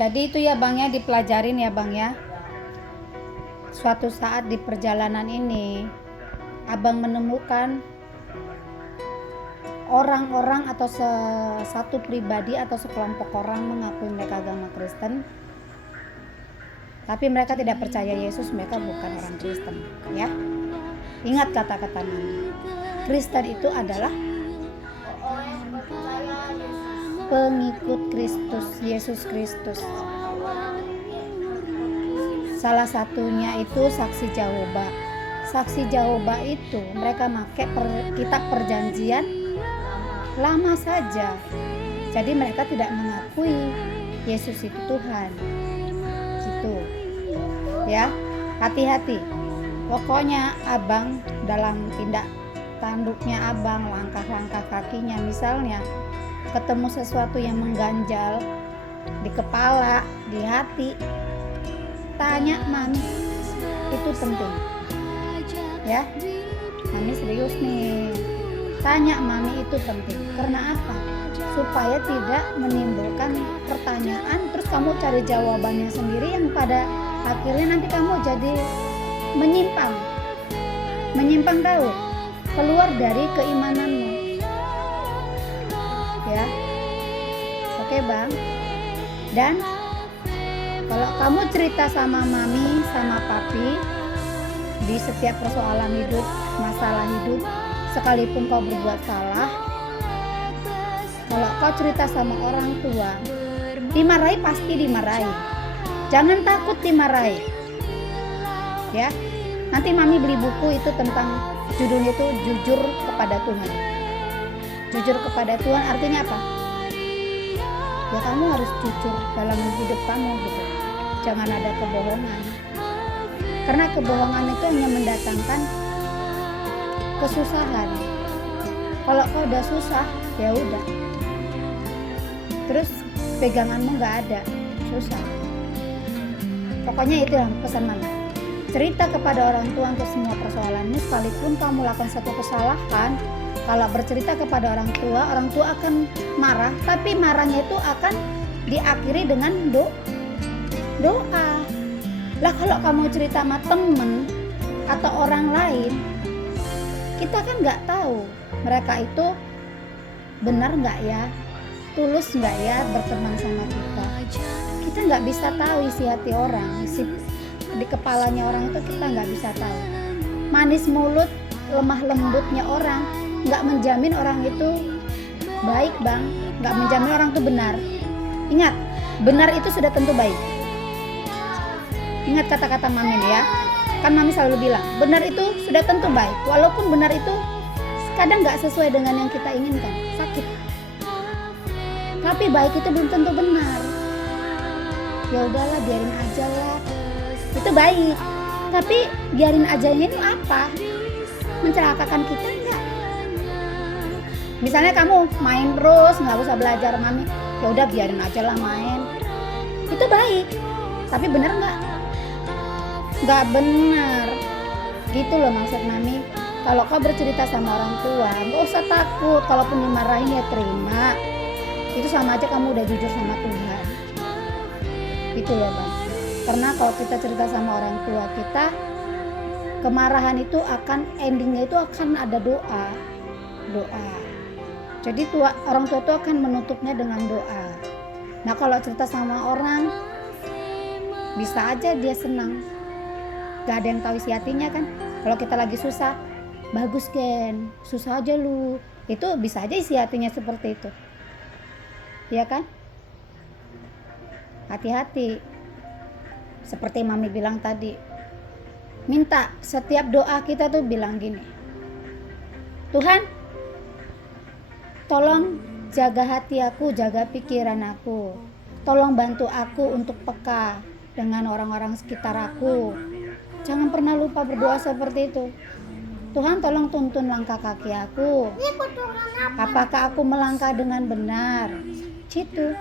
Jadi itu ya Bang ya, dipelajarin ya Bang ya. Suatu saat di perjalanan ini Abang menemukan orang-orang atau satu pribadi atau sekelompok orang mengakui mereka agama Kristen, tapi mereka tidak percaya Yesus, mereka bukan orang Kristen ya. Ingat kata-kata Mami, Kristen itu adalah pengikut Kristus, Yesus Kristus. Salah satunya itu saksi Jehovah. Saksi Jehovah itu mereka pakai kitab perjanjian lama saja. Jadi mereka tidak mengakui Yesus itu Tuhan. Gitu. Ya, hati-hati. Pokoknya Abang dalam tindak tanduknya Abang, langkah-langkah kakinya, misalnya ketemu sesuatu yang mengganjal di kepala, di hati, tanya Mami, itu penting ya. Mami serius nih, tanya Mami, itu penting. Karena apa? Supaya tidak menimbulkan pertanyaan terus kamu cari jawabannya sendiri yang pada akhirnya nanti kamu jadi menyimpang tahu, keluar dari keimananmu ya. Oke Bang. Dan kalau kamu cerita sama Mami, sama Papi di setiap persoalan hidup, masalah hidup, sekalipun kau berbuat salah, kalau kau cerita sama orang tua, dimarahi pasti dimarahi. Jangan takut dimarahi. Ya. Nanti Mami beli buku itu tentang, judulnya itu Jujur Kepada Tuhan. Jujur kepada Tuhan artinya apa? Ya kamu harus jujur dalam hidup kamu gitu. Jangan ada kebohongan. Karena kebohongan itu hanya mendatangkan kesusahan. Kalau kau udah susah, ya udah. Terus peganganmu nggak ada, susah. Pokoknya itu yang pesan Mami. Cerita kepada orang tua untuk semua persoalanmu, sekalipun kamu melakukan satu kesalahan. Kalau bercerita kepada orang tua akan marah, tapi marahnya itu akan diakhiri dengan doa. Lah kalau kamu cerita sama temen atau orang lain, kita kan nggak tahu mereka itu benar nggak ya, tulus nggak ya berteman sama kita. Kita nggak bisa tahu isi hati orang, di kepalanya orang itu kita nggak bisa tahu. Manis mulut, lemah lembutnya orang nggak menjamin orang itu baik Bang, nggak menjamin orang itu benar. Ingat, benar itu sudah tentu baik. Ingat kata-kata Mami ya, kan Mami selalu bilang benar itu sudah tentu baik, walaupun benar itu kadang nggak sesuai dengan yang kita inginkan, sakit. Tapi baik itu belum tentu benar. Ya udahlah, biarin aja lah, itu baik. Tapi biarin aja ini apa? Mencelakakan kita enggak? Misalnya kamu main terus, nggak usah belajar Mami, ya udah biarin aja lah main. Itu baik, tapi bener nggak? Nggak benar. Gitu loh maksud Mami. Kalau kau bercerita sama orang tua, nggak usah takut. Kalaupun dimarahin ya terima. Itu sama aja kamu udah jujur sama Tuhan. Gitu loh Bang. Karena kalau kita cerita sama orang tua kita, kemarahan itu akan endingnya itu akan ada doa. Jadi orang tua itu akan menutupnya dengan doa. Nah kalau cerita sama orang, bisa aja dia senang. Gak ada yang tahu isi hatinya kan. Kalau kita lagi susah, bagus Ken, susah aja lu. Itu bisa aja isi hatinya seperti itu. Ya kan? Hati-hati. Seperti Mami bilang tadi, minta setiap doa kita tuh bilang gini, Tuhan, tolong jaga hati aku, jaga pikiran aku. Tolong bantu aku untuk peka dengan orang-orang sekitar aku. Jangan pernah lupa berdoa seperti itu. Tuhan, tolong tuntun langkah kaki aku. Apakah aku melangkah dengan benar? Gitu.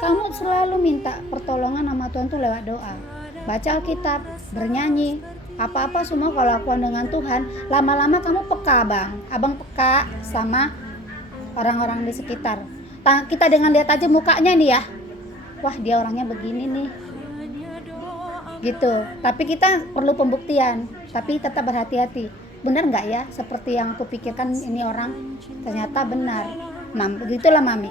Kamu selalu minta pertolongan sama Tuhan tuh lewat doa. Baca Alkitab, bernyanyi, apa-apa semua kalau lakukan dengan Tuhan, lama-lama kamu peka Bang. Abang peka sama orang-orang di sekitar. Kita dengan lihat aja mukanya nih ya, wah dia orangnya begini nih gitu. Tapi kita perlu pembuktian, tapi tetap berhati-hati, benar nggak ya seperti yang aku pikirkan ini orang, ternyata benar. Begitulah Mami.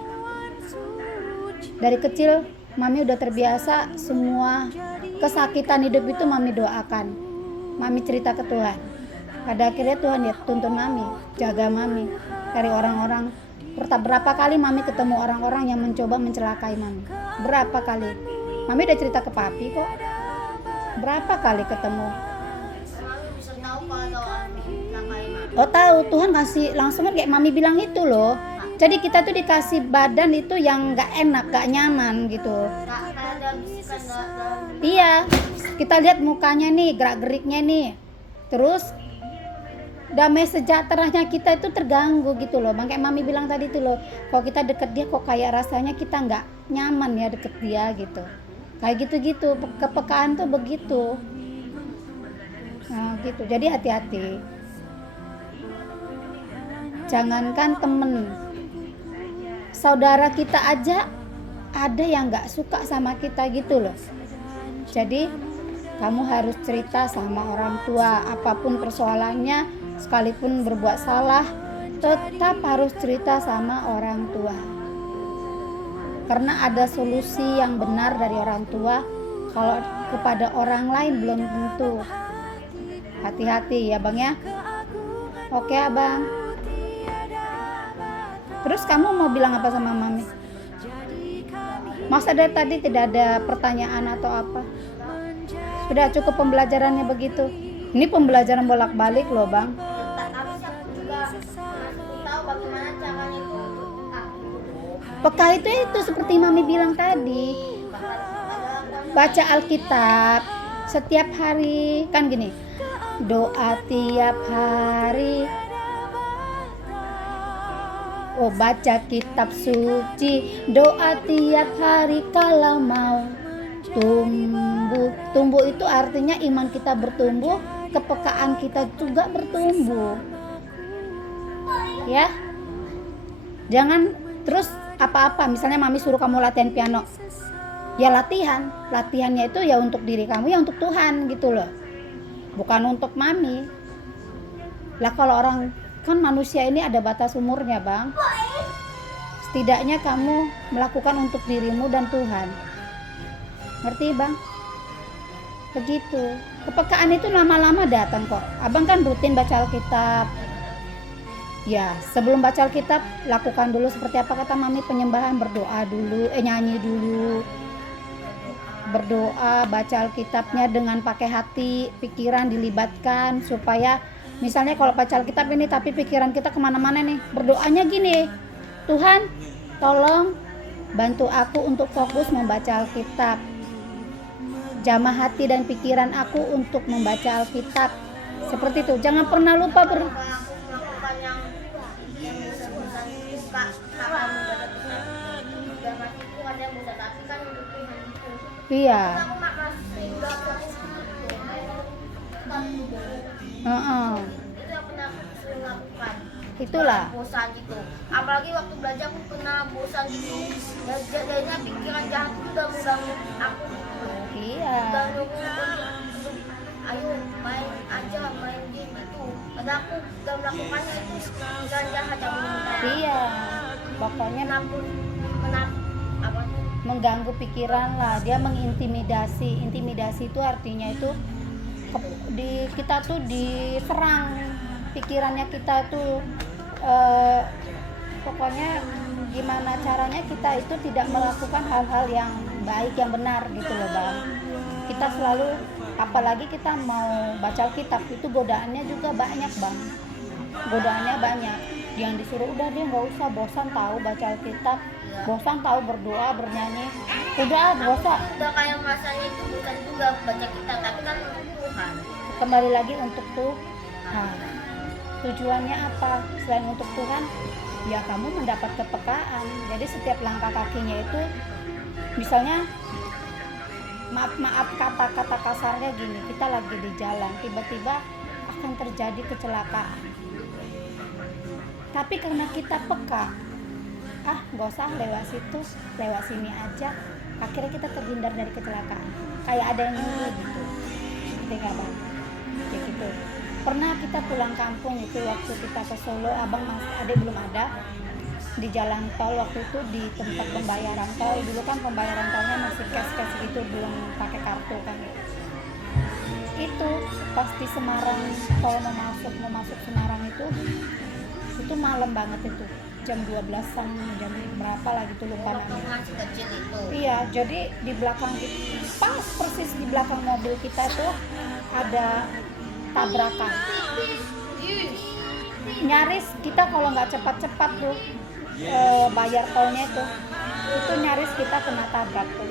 Dari kecil Mami udah terbiasa semua kesakitan hidup itu Mami doakan, Mami cerita ke Tuhan. Pada akhirnya Tuhan ya tuntun Mami, jaga Mami dari orang-orang. Berapa kali Mami ketemu orang-orang yang mencoba mencelakai Mami, berapa kali. Mami udah cerita ke Papi kok, berapa kali ketemu. Oh tahu, Tuhan kasih langsung kan kayak Mami bilang itu loh. Jadi kita tuh dikasih badan itu yang nggak enak, nggak nyaman gitu. Iya, kita lihat mukanya nih, gerak-geriknya nih. Terus damai sejahteranya kita itu terganggu gitu loh. Makanya Mami bilang tadi tuh loh, kalau kita deket dia kok kayak rasanya kita nggak nyaman ya deket dia gitu. Kayak gitu-gitu, kepekaan tuh begitu. Nah gitu, jadi hati-hati. Jangankan temen, saudara kita aja ada yang nggak suka sama kita gitu loh. Jadi kamu harus cerita sama orang tua apapun persoalannya, sekalipun berbuat salah tetap harus cerita sama orang tua, karena ada solusi yang benar dari orang tua. Kalau kepada orang lain belum tentu. Hati-hati ya Bang ya. Oke Abang. Terus kamu mau bilang apa sama Mami? Masa dari tadi tidak ada pertanyaan atau apa? Sudah cukup pembelajarannya begitu. Ini pembelajaran bolak-balik loh Bang. Peka itu seperti Mami bilang tadi. Baca Alkitab setiap hari. Kan gini, doa tiap hari. Oh baca kitab suci, doa tiap hari kalau mau tumbuh. Tumbuh itu artinya iman kita bertumbuh, kepekaan kita juga bertumbuh. Ya. Jangan terus apa-apa, misalnya Mami suruh kamu latihan piano. Ya latihan. Latihannya itu ya untuk diri kamu, ya untuk Tuhan gitu loh. Bukan untuk Mami. Lah kalau orang, kan manusia ini ada batas umurnya Bang. Setidaknya kamu melakukan untuk dirimu dan Tuhan. Ngerti Bang? Begitu. Kepekaan itu lama-lama datang kok. Abang kan rutin baca Alkitab. Ya, sebelum baca Alkitab lakukan dulu seperti apa kata Mami, penyembahan, berdoa dulu, nyanyi dulu. Berdoa, baca Alkitabnya dengan pakai hati, pikiran dilibatkan supaya misalnya kalau baca Alkitab ini tapi pikiran kita kemana-mana nih, berdoanya gini, Tuhan tolong bantu aku untuk fokus membaca Alkitab, jamah hati dan pikiran aku untuk membaca Alkitab, seperti itu. Jangan pernah lupa iya. Itulah bosan gitu, apalagi waktu belajar aku pernah bosan gitu, jadinya pikiran jahat itu udah mengganggu aku gitu. Iya. Ayo main aja, main game gitu, karena aku gak melakukannya itu pikiran jahat yang mengganggu. Iya, pokoknya mengganggu pikiran lah, dia mengintimidasi. Intimidasi itu artinya itu kita tuh diserang pikirannya kita tuh, pokoknya gimana caranya kita itu tidak melakukan hal-hal yang baik, yang benar gitu loh Bang. Kita selalu, apalagi kita mau baca Alkitab itu godaannya juga banyak Bang. Godaannya banyak. Yang disuruh udah dia nggak usah, bosan tahu baca Alkitab, bosan tahu berdoa, bernyanyi, udah bosan. Udah kayak masanya itu bukan juga baca kita, tapi kan Tuhan. Kembali lagi untuk Tuhan. Tujuannya apa? Selain untuk Tuhan, ya kamu mendapat kepekaan. Jadi setiap langkah kakinya itu, misalnya maaf kata-kata kasarnya gini, kita lagi di jalan, tiba-tiba akan terjadi kecelakaan. Tapi karena kita peka, nggak usah lewat situ, lewat sini aja, akhirnya kita terhindar dari kecelakaan, kayak ada yang nyuruh gitu, ngerti nggak bang? Kayak gitu. Pernah kita pulang kampung itu waktu kita ke Solo, abang adik belum ada, di jalan tol waktu itu di tempat pembayaran tol. Dulu kan pembayaran tolnya masih cash gitu, belum pakai kartu kan. Itu pas di Semarang, tol mau masuk Semarang itu malam banget itu, jam 12-an, jam berapa lah gitu, lupa Waktu namanya. masih kecil itu. Iya, jadi di belakang pas persis di belakang mobil kita tuh ada tabrakan. Nyaris kita kalau nggak cepat-cepat tuh bayar tolnya itu nyaris kita kena tabrak tuh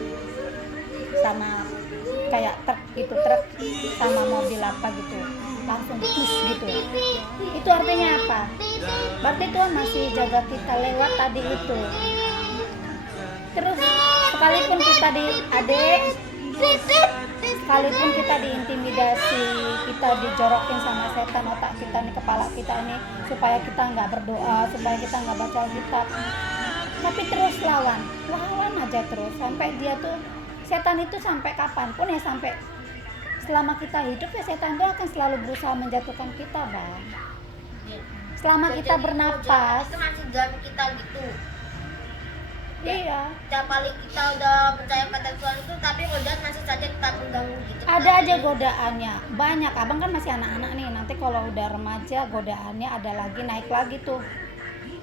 sama kayak truk sama mobil apa gitu, langsung push gitu. Itu artinya apa? Berarti Tuhan masih jaga kita lewat tadi itu. Terus sekalipun kita sekalipun kita diintimidasi, kita dijorokin sama setan, otak kita nih, kepala kita nih, supaya kita nggak berdoa, supaya kita nggak baca Alkitab, tapi terus lawan aja terus, sampai dia tuh, setan itu sampai kapanpun ya, sampai selama kita hidup ya, setan itu akan selalu berusaha menjatuhkan kita bang. Selama kita bernapas itu masih dalam kita gitu. iya, Tiap kali kita udah percaya kata Tuhan itu, tapi godaan masih saja tetap mengganggu gitu. ada aja godaannya banyak. Abang kan masih anak-anak nih, nanti kalau udah remaja godaannya ada lagi, naik lagi tuh.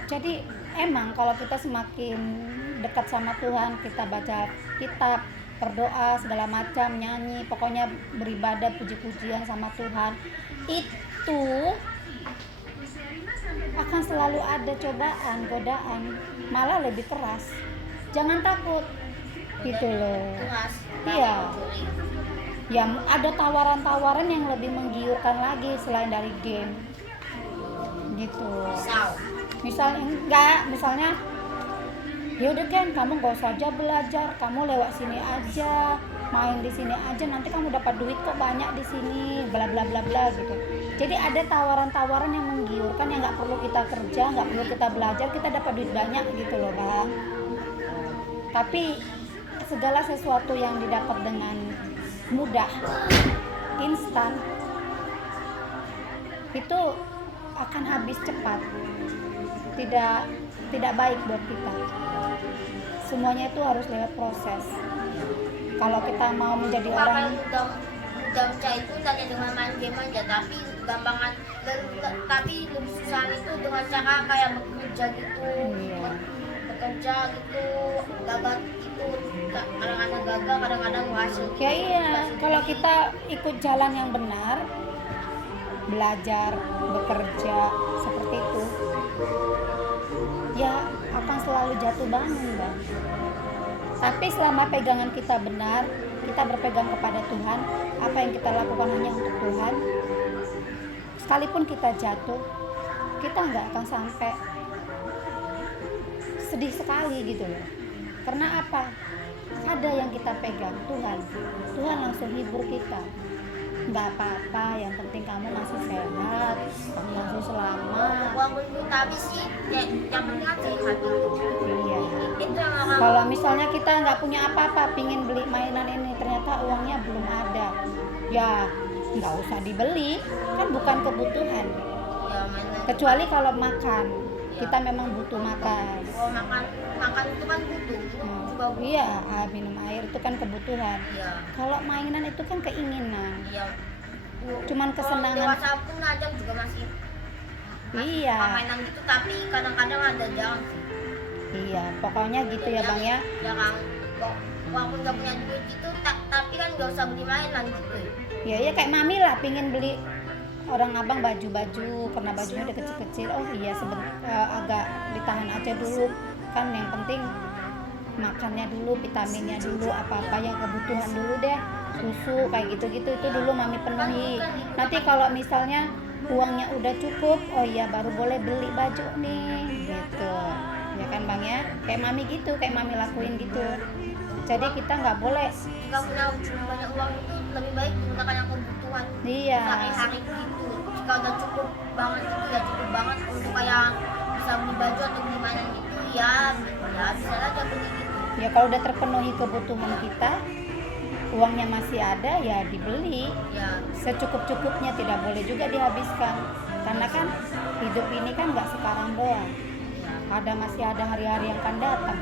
Jadi emang kalau kita semakin dekat sama Tuhan, kita baca kitab, berdoa segala macam, nyanyi, pokoknya beribadah, puji-pujian sama Tuhan, itu akan selalu ada cobaan, godaan, malah lebih keras. Jangan takut gitu loh. Iya. Ya ada tawaran-tawaran yang lebih menggiurkan lagi selain dari game gitu. Misalnya yaudah kan, kamu gak usah aja belajar, kamu lewat sini aja, main di sini aja, nanti kamu dapat duit kok banyak di sini, bla bla bla bla gitu. Jadi ada tawaran-tawaran yang menggiurkan, yang nggak perlu kita kerja, nggak perlu kita belajar, kita dapat duit banyak gitu loh bang. Tapi segala sesuatu yang didapat dengan mudah, instan, itu akan habis cepat, tidak baik buat kita. Semuanya itu harus lewat proses. Kalau kita mau menjadi orang udah percaya itu hanya dengan main game aja, tapi gampangan, tapi lebih susah itu dengan cara kayak bekerja gitu. Iya. Bekerja gitu, gagal gitu, kadang-kadang gagal, kadang-kadang berhasil. ya iya, kalau kita ikut jalan yang benar, belajar, bekerja seperti itu, ya akan selalu jatuh bangun bang. Tapi selama pegangan kita benar, kita berpegang kepada Tuhan, apa yang kita lakukan hanya untuk Tuhan, sekalipun kita jatuh, kita nggak akan sampai sedih sekali gitu loh. Karena apa? Ada yang kita pegang, Tuhan langsung hibur kita. Nggak apa-apa, yang penting kamu masih sehat, kamu masih selamat. Walaupun kita habis sih, yang penting kan sehat gitu. Iya. Itu yang orang Kalau misalnya kita nggak punya apa-apa, pingin beli mainan ini, ternyata uangnya belum ada, ya nggak usah dibeli, kan bukan kebutuhan. ya mana. Kecuali kalau makan, kita memang butuh makan. Kalau makan itu kan butuh, juga butuh. Iya, minum air itu kan kebutuhan. Iya. Kalau mainan itu kan keinginan, Iya. cuman Kalau kesenangan. dewasa pun aja juga masih Iya, mainan gitu, tapi kadang-kadang ada jarang sih. iya, pokoknya gitu ya bang ya. Jarang. Walaupun nggak punya duit gitu, tapi kan nggak usah beli mainan gitu. Ya kayak mami lah, pingin beli orang abang baju-baju, karena bajunya udah kecil-kecil. Oh iya, agak ditahan aja dulu, kan yang penting makannya dulu, vitaminnya dulu, apa-apa yang kebutuhan dulu deh, susu kayak gitu-gitu, itu dulu mami penuhi. Nanti kalau misalnya uangnya udah cukup, oh iya baru boleh beli baju nih gitu ya kan bang ya, kayak mami gitu, kayak mami lakuin gitu. Jadi kita nggak boleh, Jika punya banyak uang itu lebih baik menggunakan yang kebutuhan iya, sehari-hari gitu. Jika udah cukup banget itu ya cukup banget untuk kayak bisa beli baju atau beli mainan gitu, ya bisa aja beli gitu. Ya kalau udah terpenuhi kebutuhan kita, uangnya masih ada, ya dibeli Ya, secukup-cukupnya, tidak boleh juga dihabiskan. Karena kan hidup ini kan nggak sekarang doang, masih ada hari-hari yang akan datang.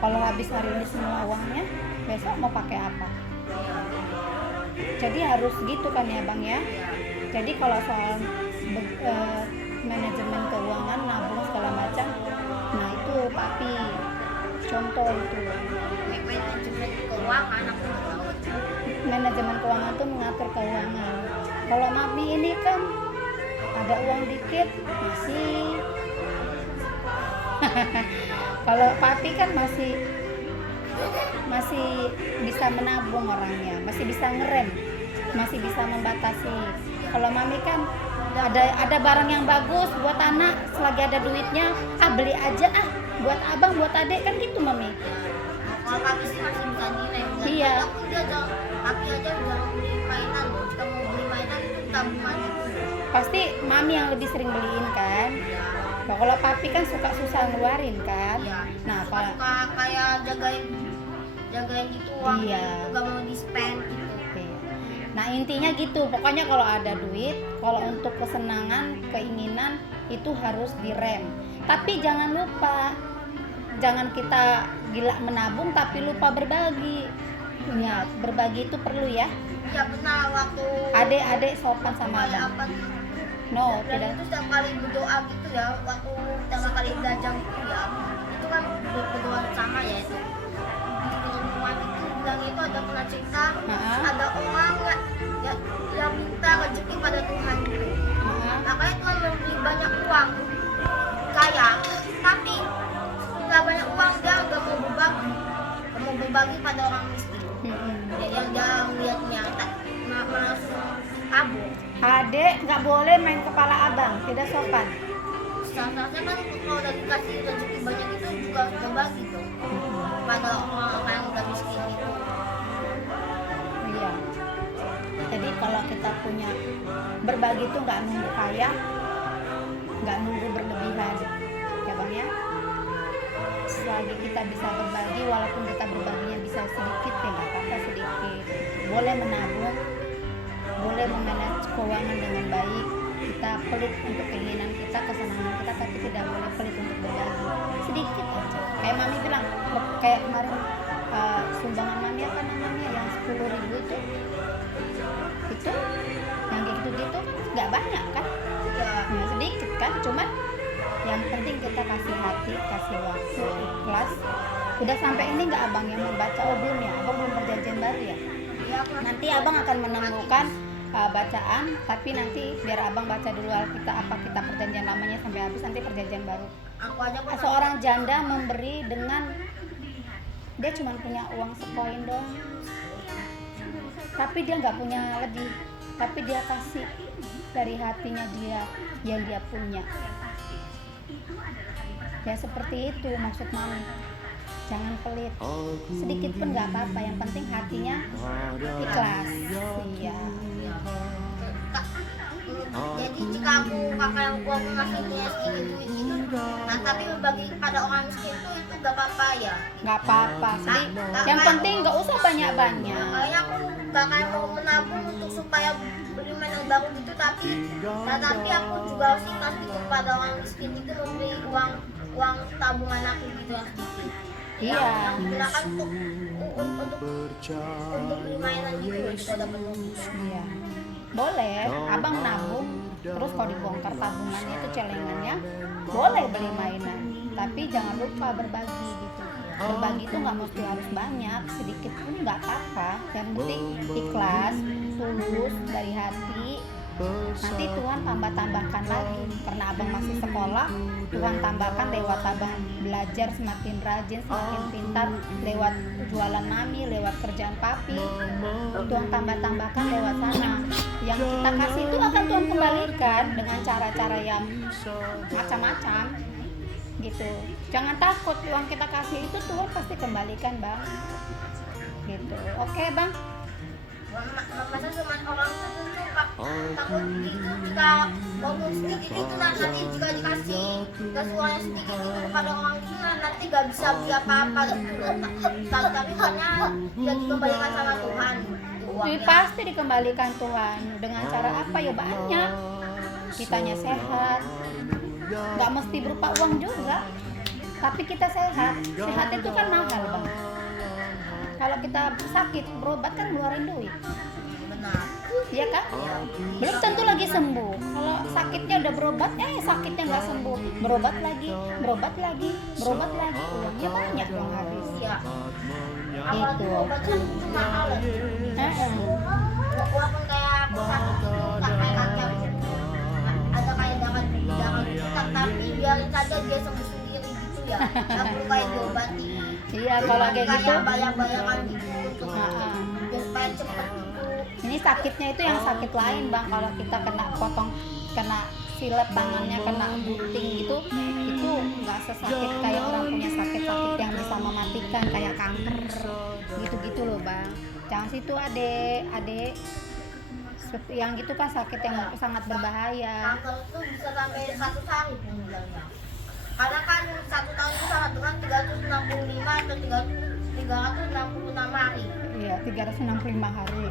Kalau habis hari ini semua uangnya, besok mau pakai apa? Jadi harus gitu kan ya Bang ya. Jadi kalau soal manajemen keuangan, nabung segala macam, nah itu papi contoh itu. manajemen keuangan aku nggak tahu. Manajemen keuangan tuh mengatur keuangan. Kalau mami ini kan ada uang dikit masih kalau papi kan masih bisa menabung orangnya, masih bisa ngerem, masih bisa membatasi. Kalau mami kan ada barang yang bagus buat anak, selagi ada duitnya beli aja buat abang, buat adik, kan gitu mami. Kalau papi sih masih bisa nilai. Iya. Papi aja udah beli mainan loh. Jika mau beli mainan itu tabungan itu. Pasti mami yang lebih sering beliin kan. Nah, kalau papi kan suka susah ngeluarin kan. Iya. Nah, Suka kayak jagain gitu uang, Iya. nggak mau di spend gitu. Nah intinya gitu, pokoknya kalau ada duit, kalau untuk kesenangan, keinginan itu harus direm. Tapi jangan lupa, jangan kita gila menabung tapi lupa berbagi. Ingat, berbagi itu perlu ya. Ya benar, waktu Adik-adik sopan sama kayak abang. apa No, dan tidak. itu setiap kali berdoa gitu ya, waktu pertama kali belajar gitu ya, itu kan berdoa sama ya itu. Di rumah itu bilang itu ada pernah cerita, ada orang yang minta rezeki pada Tuhan gitu. Makanya Tuhan memberi banyak uang, kaya, tapi setelah banyak uang dia gak mau berbagi pada orang miskin. Yang dia melihatnya langsung kabur. Adik nggak boleh main kepala abang, tidak sopan. Seharusnya kan kalau udah dikasih rezeki banyak itu juga harus berbagi dong pada orang yang udah miskin gitu. Iya. Jadi kalau kita punya berbagi itu nggak nunggu kaya, nggak nunggu berlebihan, ya bang ya. Selagi kita bisa berbagi, walaupun kita berbaginya bisa sedikit ya nggak apa-apa, sedikit. Boleh menabung, boleh memanage keuangan dengan baik. Kita pelit untuk keinginan kita, kesenangan kita, tapi tidak boleh pelit untuk berbagi. Sedikit aja. Kayak mami bilang, kayak kemarin sumbangan mami apa namanya yang 10.000 itu yang kayak gitu kan nggak banyak kan, ya, sedikit kan, cuman yang penting kita kasih hati, kasih waktu, ikhlas. Udah sampai ini nggak abang yang membaca? Oh belum ya, abang belum perjanjian baru ya. Nanti abang akan menemukan bacaan, tapi nanti biar abang baca dulu Alkitab, apa kita perjanjian lamanya sampai habis, nanti perjanjian baru. Seorang janda memberi dengan dia cuma punya uang sekoin doang, tapi dia nggak punya lebih, tapi dia kasih dari hatinya dia yang dia punya. Ya seperti itu maksud mami. Jangan pelit, sedikit pun nggak apa-apa, yang penting hatinya ikhlas. Iya. Jadi jika kakak yang gua ngasih dia segini duit gitu, nah tapi berbagi kepada orang miskin itu gak apa-apa ya. Nggak apa-apa, yang penting nggak usah banyak-banyak. Makanya aku gak kayak mau menabung untuk supaya beli mainan baru gitu, tapi aku juga harus ikhlas gitu kepada orang miskin itu, memberi uang tabungan aku gitu lah. Iya. Yang digunakan untuk beli mainan gitu ya, kita dapat uang. Iya. Boleh, abang nabung, terus kalau dibongkar tabungannya itu celengannya, boleh beli mainan, tapi jangan lupa berbagi gitu. Berbagi itu nggak mesti harus banyak, sedikit pun nggak apa-apa. Yang penting ikhlas, tulus dari hati. Nanti Tuhan tambahkan lagi, karena abang masih sekolah, Tuhan tambahkan lewat abang belajar semakin rajin, semakin pintar, lewat jualan mami, lewat kerjaan papi, Tuhan tambahkan lewat sana. Yang kita kasih itu akan Tuhan kembalikan dengan cara-cara yang macam-macam gitu. Jangan takut, uang kita kasih itu Tuhan pasti kembalikan bang gitu. Oke bang, masa cuma orang tertentu takut gitu jika ngomong sedikit itu nanti jika dikasih uang sedikit itu kepada orang itu nanti gak bisa beli apa-apa gitu loh. Tapi hanya dia dikembalikan sama Tuhan Pasti dikembalikan Tuhan dengan cara apa ya, banyak. Kitanya sehat, nggak mesti berupa uang juga, tapi kita sehat itu kan mahal bang. Kalau kita sakit berobat kan ngeluarin duit, benar iya kan? Belum tentu lagi sembuh. Kalau sakitnya udah berobat, sakitnya nggak sembuh, berobat lagi, uangnya banyak yang habis. ya. Gitu. Obat kan itu mahal ya. Walaupun kayak aku sakit itu nggak kayak kaki aku ada kayak darah tapi biarin saja dia sembuh sendiri gitu ya. Nggak perlu kayak diobati. Iya, kalau kayak gitu bayar-bayaran gitu untuk biar supaya cepet gitu. Ini sakitnya itu yang sakit lain bang. Kalau kita kena silet tangannya, kena gunting gitu, itu nggak sesakit kayak orang punya sakit yang bisa mematikan kayak kanker gitu loh bang. Jangan situ adek yang gitu kan sakit yang sangat berbahaya. Kanker itu bisa sampai 1 tahun bilangnya. Karena kan 1 tahun itu sama dengan 365 atau 366 hari. Iya, 365 hari.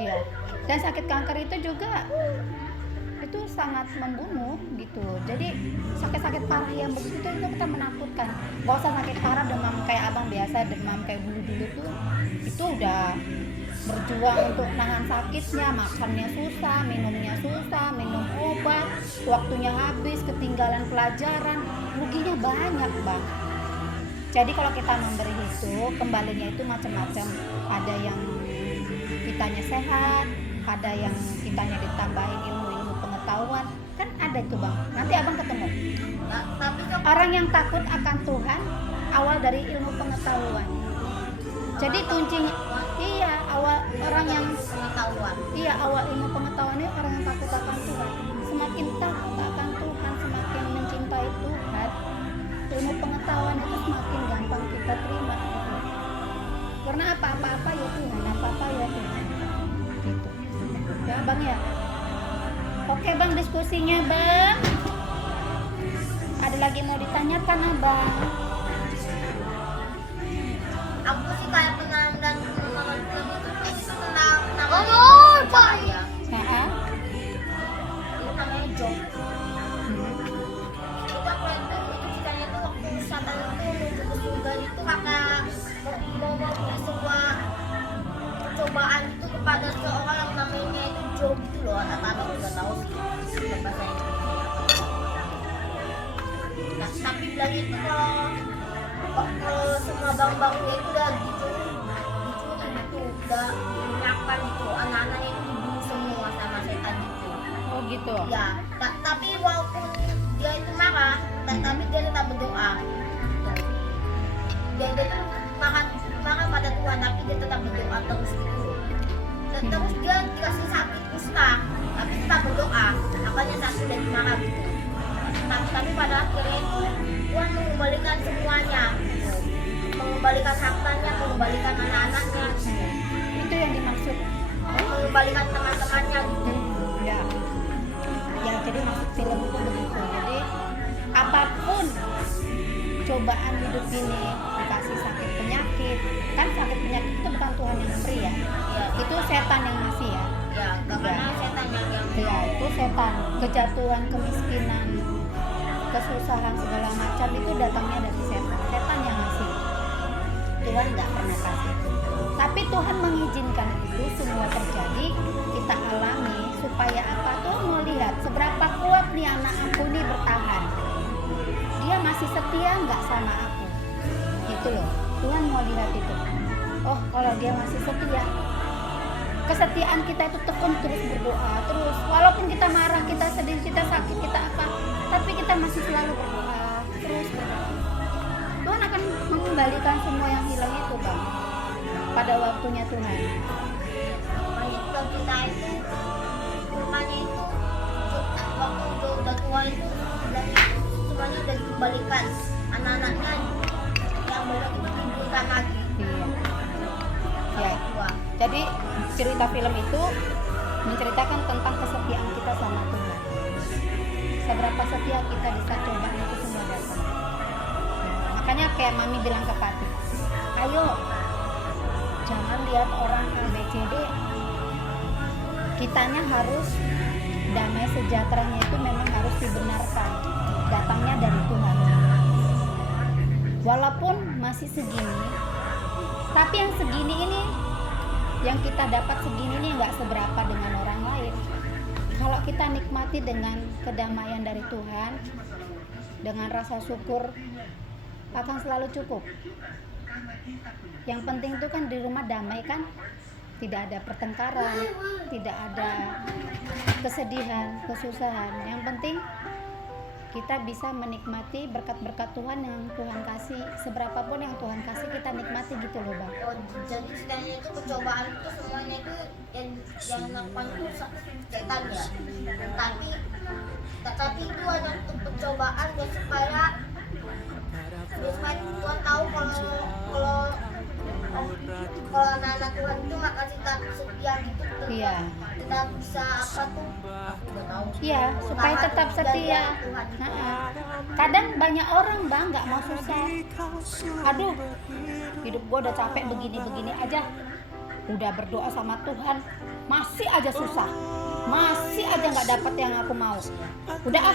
Iya. Dan sakit kanker itu juga itu sangat membunuh gitu. Jadi sakit-sakit parah yang begitu itu kita menakutkan. Gak usah sakit parah demam kayak abang biasa, demam kayak dulu tuh itu udah berjuang untuk nahan sakitnya, makannya susah, minum obat, waktunya habis, ketinggalan pelajaran, ruginya banyak bang. Jadi kalau kita memberi itu, kembalinya itu macam-macam. Ada yang kitanya sehat, ada yang kitanya ditambahin ilmu pengetahuan, kan ada itu bang. Nanti abang ketemu. Orang yang takut akan Tuhan awal dari ilmu pengetahuan. Jadi kuncinya, awal orang yang pengetahuan. Awal ilmu pengetahuannya orang yang takut akan Tuhan. Semakin takut akan Tuhan, semakin mencintai Tuhan, ilmu pengetahuan itu semakin gampang kita terima. Karena apa-apa ya Tuhan, gitu. Ya bang ya. Oke bang, diskusinya bang. Ada lagi mau ditanyakan abang? Aku sih kayak pernah dan nonton film itu tentang Pak ya. Itu namanya Job. Itu aku itu ceritanya itu waktu Satan itu menuju ke surga itu karena mau memberi sebuah percobaan itu kepada seorang yang namanya itu Job gitu loh. Atau udah tahu sih bahasa Inggris. Nah, tapi bilang itu kalau semua bank-banknya itu udah dicuri gitu, udah menyiapkan gitu, anak-anaknya itu dibunuh semua sama setan gitu. Oh gitu. Ya, tapi walaupun dia itu marah, tapi dia tetap berdoa. Dia itu marah pada Tuhan, tapi dia tetap berdoa terus gitu. Terus dia dikasih sakit kusta, tapi tetap berdoa, makanya sakit dan marah gitu. Tapi pada akhirnya itu Tuhan mengembalikan semuanya, mengembalikan hartanya, mengembalikan anak-anaknya. Itu yang dimaksud. Mengembalikan teman-temannya gitu. Ya, jadi maksud film itu begitu. Jadi apapun cobaan hidup ini, dikasih sakit penyakit, kan sakit penyakit itu bukan Tuhan yang memberi ya. Itu setan yang ngasih ya. Karena setan yang itu setan. Kejatuhan, kemiskinan, kesusahan segala macam itu datangnya dari setan yang ngasih. Tuhan nggak pernah kasih. Tapi Tuhan mengizinkan itu semua terjadi, kita alami supaya apa? Tuhan mau lihat seberapa kuat nih anak aku nih bertahan. Dia masih setia nggak sama aku? Gitu loh. Tuhan mau lihat itu. Oh, kalau dia masih setia, kesetiaan kita itu tekun terus berdoa terus. Walaupun kita marah, kita sedih, kita sakit, kita apa, tapi kita masih selalu berdoa terus. Tuhan akan mengembalikan semua yang hilang itu bang pada waktunya Tuhan. Kalau kita itu rumahnya itu waktu udah tua itu semuanya udah dikembalikan, anak-anaknya yang belum itu diberikan lagi. Ya. Jadi cerita film itu menceritakan tentang kesetiaan kita sama Tuhan. Seberapa setia kita di saat cobaan itu semua datang. Makanya kayak Mami bilang ke Papi, ayo jangan lihat orang ABCD, kitanya harus damai sejahteranya itu memang harus dibenarkan, datangnya dari Tuhan. Walaupun masih segini, tapi yang segini ini, yang kita dapat segini ini nggak seberapa dengan orang lain. Kalau kita nikmati dengan kedamaian dari Tuhan, dengan rasa syukur, akan selalu cukup. Yang penting itu kan di rumah damai kan, tidak ada pertengkaran, tidak ada kesedihan, kesusahan. Yang penting kita bisa menikmati berkat-berkat Tuhan yang Tuhan kasih, seberapapun yang Tuhan kasih kita nikmati gitu loh Bang. Oh, jadi ceritanya itu percobaan itu semuanya itu yang lakukan itu setan ya. Tapi itu hanya untuk percobaan biar supaya Tuhan tahu kalau anak-anak Tuhan itu nggak kasih kita setia gitu. Iya. Kita bisa apa tuh? Aku nggak tahu. Iya, supaya tetap setia. Kadang banyak orang Bang nggak mau susah. Aduh, hidup gue udah capek begini-begini aja. Udah berdoa sama Tuhan, masih aja susah. Masih aja nggak dapat yang aku mau. Udah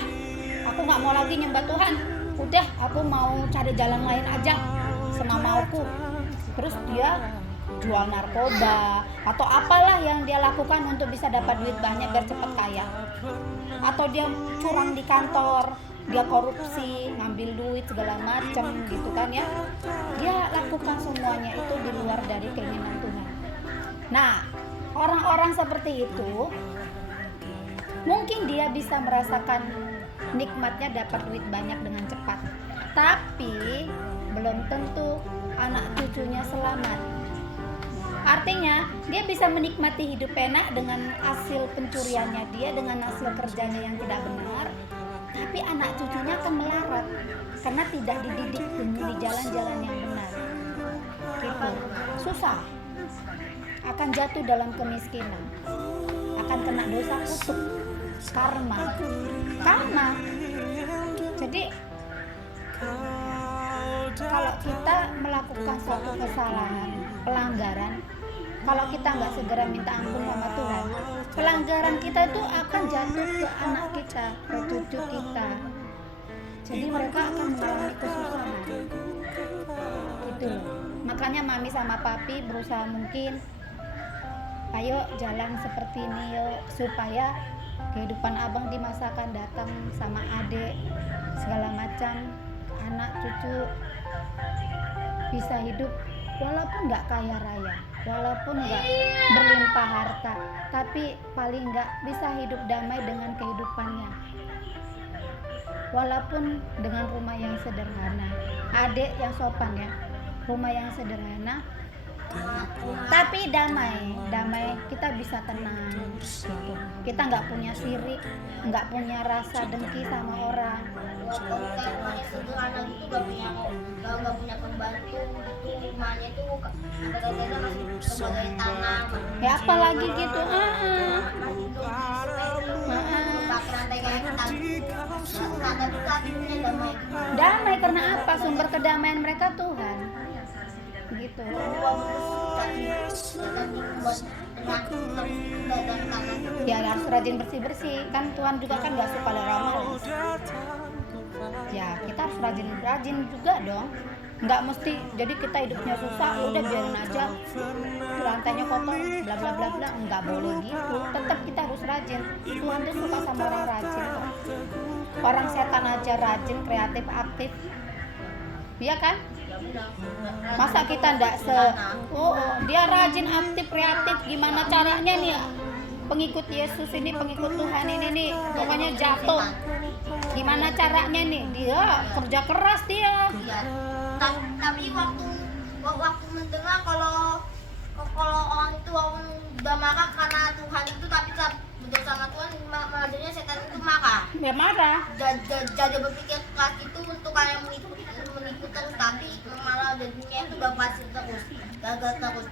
aku nggak mau lagi nyembah Tuhan. Udah, aku mau cari jalan lain aja semamauku. Terus dia jual narkoba atau apalah yang dia lakukan untuk bisa dapat duit banyak biar cepat kaya. Atau dia curang di kantor, dia korupsi, ngambil duit segala macam gitu kan ya. Dia lakukan semuanya itu di luar dari keinginan Tuhan. Nah, orang-orang seperti itu mungkin dia bisa merasakan nikmatnya dapat duit banyak dengan cepat. Tapi belum tentu anak cucunya selamat. Artinya dia bisa menikmati hidup enak dengan hasil pencuriannya dia, dengan hasil kerjanya yang tidak benar, tapi anak cucunya akan melarat karena tidak dididik di jalan-jalan yang benar. Gitu. Susah, akan jatuh dalam kemiskinan, akan kena dosa kutuk, karma. Jadi kalau kita melakukan suatu kesalahan, pelanggaran, kalau kita nggak segera minta ampun sama Tuhan, pelanggaran kita itu akan jatuh ke anak kita, ke cucu kita. Jadi mereka akan mengalami kesusahan. Gitu loh. Makanya Mami sama Papi berusaha mungkin, ayo jalan seperti ini yuk, supaya kehidupan abang di masa akan datang sama adik, segala macam, anak cucu bisa hidup walaupun nggak kaya raya, walaupun nggak berlimpah harta, tapi paling nggak bisa hidup damai dengan kehidupannya, walaupun dengan rumah yang sederhana. Adik yang sopan ya, rumah yang sederhana tapi damai, kita bisa tenang gitu. Kita nggak punya sirik, nggak punya rasa dengki sama orang. Walaupun kayak rumahnya sederhana gitu, nggak punya pembantu gitu, rumahnya itu kadang-kadang masih sebagai tanah. Ya apalagi gitu, damai karena apa? Sumber kedamaian mereka Tuhan. Gitu. Ya harus rajin bersih-bersih, kan Tuhan juga kan nggak suka ramal. Ya kita harus rajin juga dong. Nggak mesti jadi kita hidupnya susah, ya udah biarin aja lantainya kotor, bla bla bla bla. Nggak boleh gitu. Tetap kita harus rajin. Tuhan tuh suka sama orang rajin. Orang setan aja rajin, kreatif, aktif. Iya kan? Masa kita ndak dia rajin, aktif, kreatif, gimana caranya nih pengikut Yesus ini, pengikut Tuhan ini nih pokoknya jatuh, gimana caranya nih? Dia kerja keras dia. Tapi waktu mendengar kalau orang itu udah marah karena Tuhan itu, tapi berdoa sama Tuhan, maksudnya setan itu marah. Ya marah. Jadi berpikir keras itu untuk kalian menipu terus, tapi malah jadinya itu udah pasti terus, gagal terus.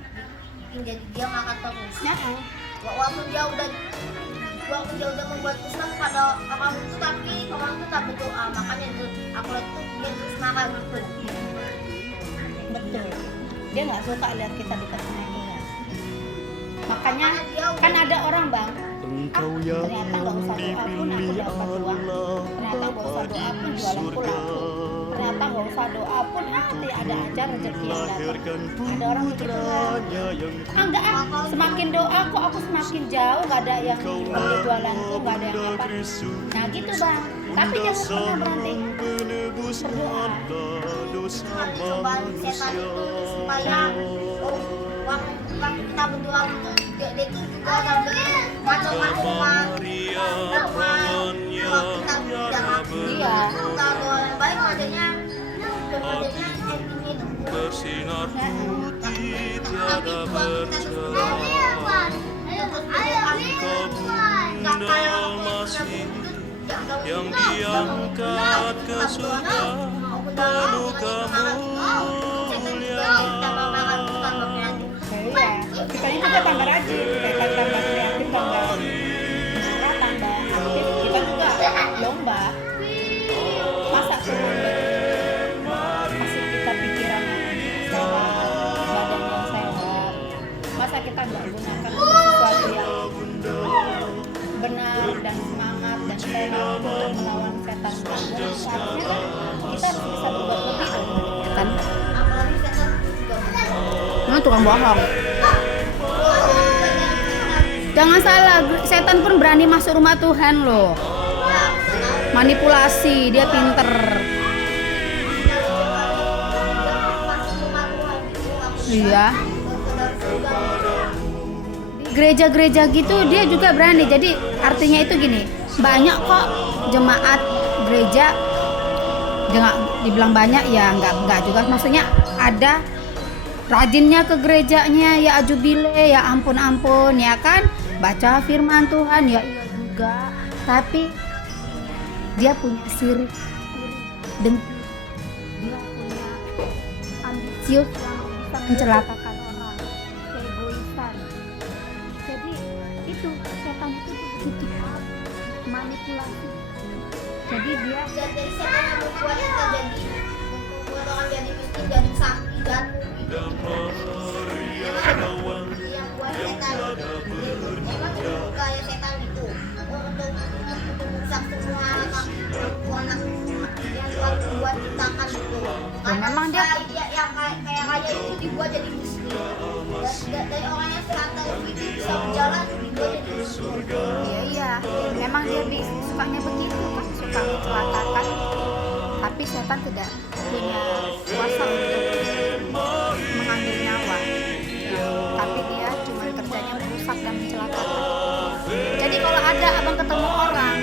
bikin jadi dia makan terus. Nah, Walaupun dia udah membuat usaha kepada orang itu, tapi orang itu tak berdoa, makanya aku lihat tuh dia terus makan gitu. betul. Dia nggak suka lihat kita dekat sama Tuhan. Makanya dia kan ada orang bang, Engkau yang ternyata nggak usah doa pun aku dapat uang. Ternyata nggak usah doa pun jualan laku. Ternyata nggak usah doa pun ada aja rezeki yang datang. Ada orang begitu kan? Enggak semakin doa kok aku semakin jauh, nggak ada yang beli jualanku, nggak ada yang apa. Nah gitu bang. Tapi jangan pernah berhenti berdoa. Cobaan setan itu supaya waktu kita berdoa itu dia itu juga sambil macam-macam kita tidak Iya. kita doa yang baik adanya ini bersinar tapi tiada kita sendiri yang masih yang diangkat ke surga penuh kemuliaan. Iya, kita ini juga tambah rajin, kita tambah kreatif, tambah marah, tambah aktif. Kita juga lomba. Masa cuma kasih kita pikiran yang sehat, badan yang sehat. Masa kita nggak gunakan untuk sesuatu yang benar dan semangat dan sehat untuk melawan setan. Seharusnya kan kita harus bisa berbuat lebih dong, kan? apalagi setan juga Tukang bohong. Jangan salah, setan pun berani masuk rumah Tuhan loh. Manipulasi, dia pinter. Iya. Gereja-gereja gitu dia juga berani. Jadi artinya itu gini, banyak kok jemaat gereja, jangan dibilang banyak ya, enggak juga. Maksudnya ada rajinnya ke gerejanya, ya ajubile, ya ampun ya kan, baca firman Tuhan ya iya juga, tapi dia punya sirik dengki, dia punya ambisius yang bisa mencelakakan orang, keegoisan. Jadi itu setan itu begitu manipulasi. Jadi dia jadi setan yang membuat kita membuat orang jadi miskin, jadi sakti dan yang buat setan emang itu kayak setan itu untuk merusak semua anak yang Tuhan buat ciptakan itu. Karena memang dia yang kayak raya itu dibuat jadi miskin. Dari orang yang sehat itu bisa berjalan dibuat jadi miskin. iya memang dia sukanya begitu kan, suka mencelakakan, tapi setan tidak punya kuasa untuk mengambil nyawa, tapi dia cuma kerjanya merusak dan mencelakakan. Jadi kalau ada abang ketemu orang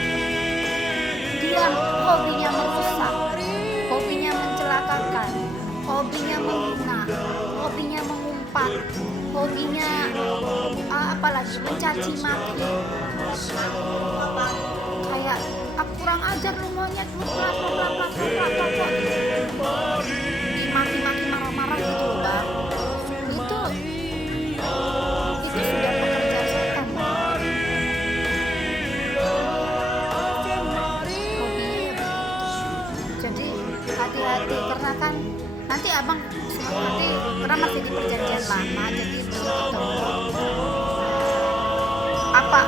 dia hobinya merusak, hobinya mencelakakan, hobinya menghina, hobinya mengumpat, hobinya apalagi mencaci maki, kayak kurang ajar lu monyet lu, dimaki-maki marah-marah gitu loh bang. Itu sudah pekerjaan setan bang. Hobinya jadi hati-hati, karena kan nanti abang karena masih di perjanjian lama, jadi belum ketemu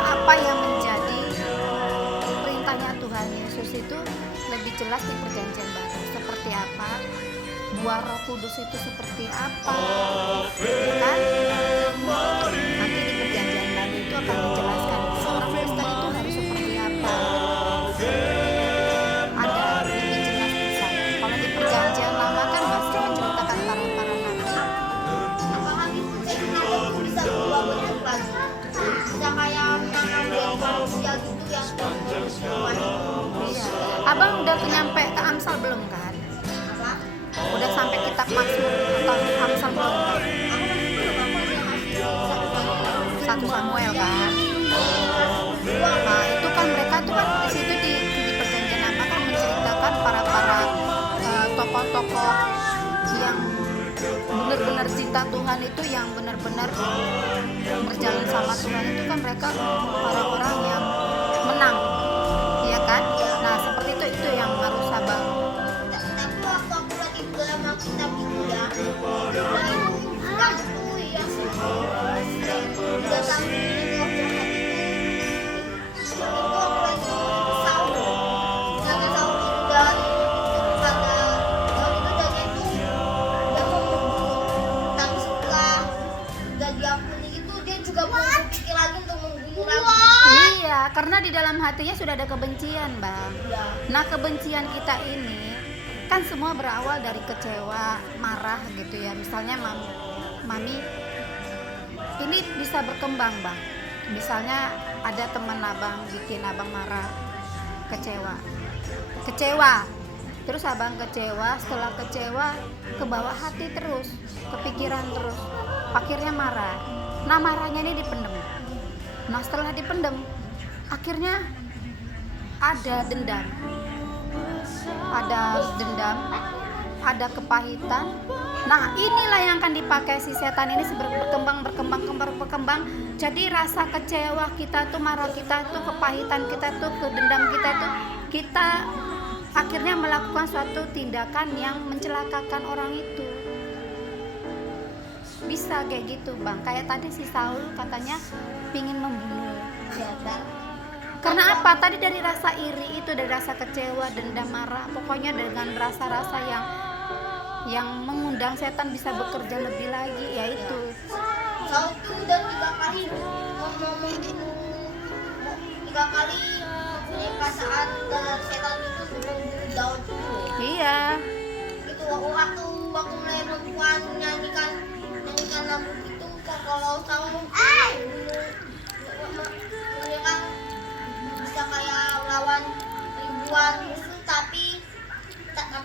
apa yang menjadi perintahnya Tuhan Yesus itu lebih jelas di perjanjian baru. Seperti apa buah Roh Kudus itu, seperti apa, ya kan? Nanti di perjanjian baru itu akan dijelaskan seorang Kristen itu harus seperti apa. Ada lebih jelas di sana. Kalau di perjanjian lama kan masih menceritakan para nabi. Apalagi setan itu bisa berubah bentuk lagi. Bisa kayak yang manusia gitu yang semua. Iya. Abang udah nyampe ke Amsal belum kan? Apa? Udah sampai kitab Mazmur atau Amsal belum kan? Satu Samuel kan? Nah itu kan mereka tuh kan di situ di perjanjian lama kan menceritakan para tokoh-tokoh yang benar benar-benar cinta Tuhan itu, yang benar-benar berjalan sama Tuhan itu kan mereka orang-orang yang menang, ya kan? Nah seperti itu yang harus abang. Tapi waktu aku lagi dalam kitab itu ya, sedang tuh yang datang itu aku lagi sahur, jangan sahur itu dari pada tahun itu dan itu dia mau membunuh, tapi setelah udah diampuni itu dia juga mau berpikir lagi untuk membunuh lagi. Iya, karena di dalam hatinya sudah ada kebencian, Bang. Ya. Nah kebencian kita ini kan semua berawal dari kecewa, marah gitu ya. Misalnya mami ini bisa berkembang, Bang. Misalnya ada teman abang bikin abang marah, kecewa, terus abang kecewa, setelah kecewa ke bawah hati terus, kepikiran terus, akhirnya marah. Nah marahnya ini dipendem. Nah setelah dipendem, akhirnya ada dendam, ada kepahitan. Nah inilah yang akan dipakai si setan ini berkembang. Jadi rasa kecewa kita tuh, marah kita tuh, kepahitan kita tuh, kedendam kita tuh, kita akhirnya melakukan suatu tindakan yang mencelakakan orang itu. Bisa kayak gitu, Bang. Kayak tadi si Saul katanya pingin membunuh. Karena apa? Tadi dari rasa iri itu, dari rasa kecewa, dendam, marah, pokoknya dengan rasa-rasa yang mengundang setan bisa bekerja lebih lagi, yaitu Saul itu udah 3 kali membunuh, 3 kali mempunyai perasaan dan setan itu membunuh Daud. iya. Itu waktu mulai perempuan nyanyikan lagu itu, kalau Saul menyerang bisa kayak melawan ribuan musuh, tapi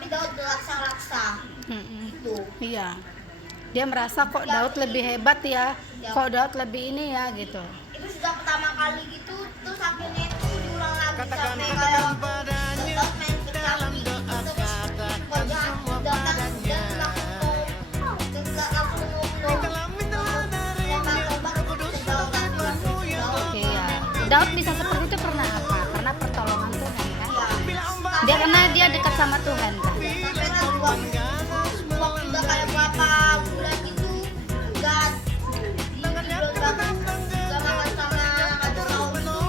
Daud laksa itu. Iya. Dia merasa kok Daud lebih hebat ya, kok Daud lebih ini ya gitu. Itu sudah pertama kali gitu, terus akhirnya itu diulang lagi sampai kayak Daud main kecapi gitu, terus pokoknya datang dan langsung Iya. Daud bisa seperti itu karena apa? Karena pertolongan Tuhan kan. Dia karena dia dekat sama Tuhan kan. sampai kan waktu udah kayak berapa bulan gitu nggak makan sama ada Saul itu.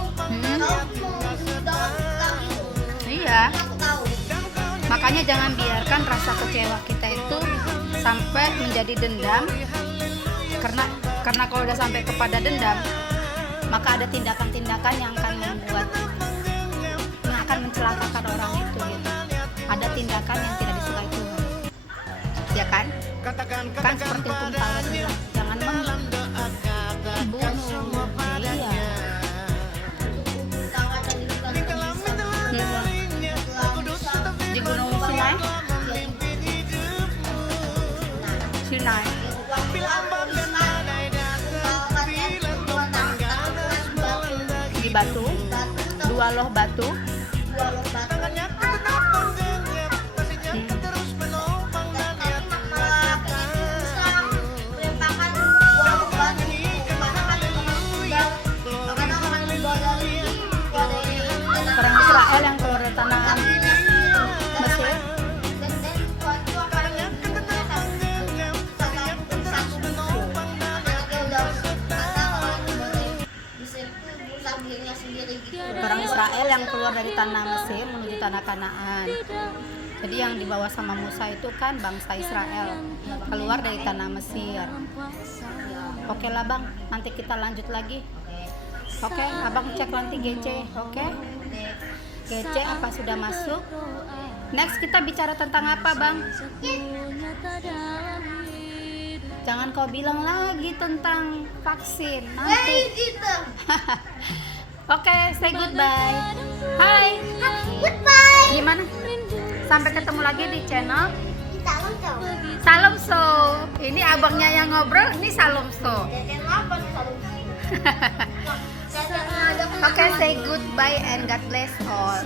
Daud lagi. Iya. Aku tahu. Makanya jangan biarkan rasa kecewa kita itu sampai menjadi dendam. Karena kalau udah sampai kepada dendam, maka ada tindakan-tindakan yang akan mencelakakan orang itu gitu. Ada tindakan yang tidak disukai Tuhan. Ya kan? Kan seperti hukum Taurat bilang, jangan membunuh. Iya. Di Gunung Sinai. Di batu, 2 loh batu. Orang Israel yang keluar dari tanah Mesir. Orang Israel yang keluar dari tanah Mesir menuju tanah Kanaan. Jadi yang dibawa sama Musa itu kan bangsa Israel keluar dari tanah Mesir. Oke lah Bang, nanti kita lanjut lagi. Oke, Abang cek nanti GC. Oke, GC apa sudah masuk? Next kita bicara tentang apa Bang? Jangan kau bilang lagi tentang vaksin nanti. Oke, say goodbye. Hai. Goodbye. Gimana? Sampai ketemu lagi di channel Salam Saul. Salom So. Ini abangnya yang ngobrol, ini Salom So. Oke, say goodbye and God bless all.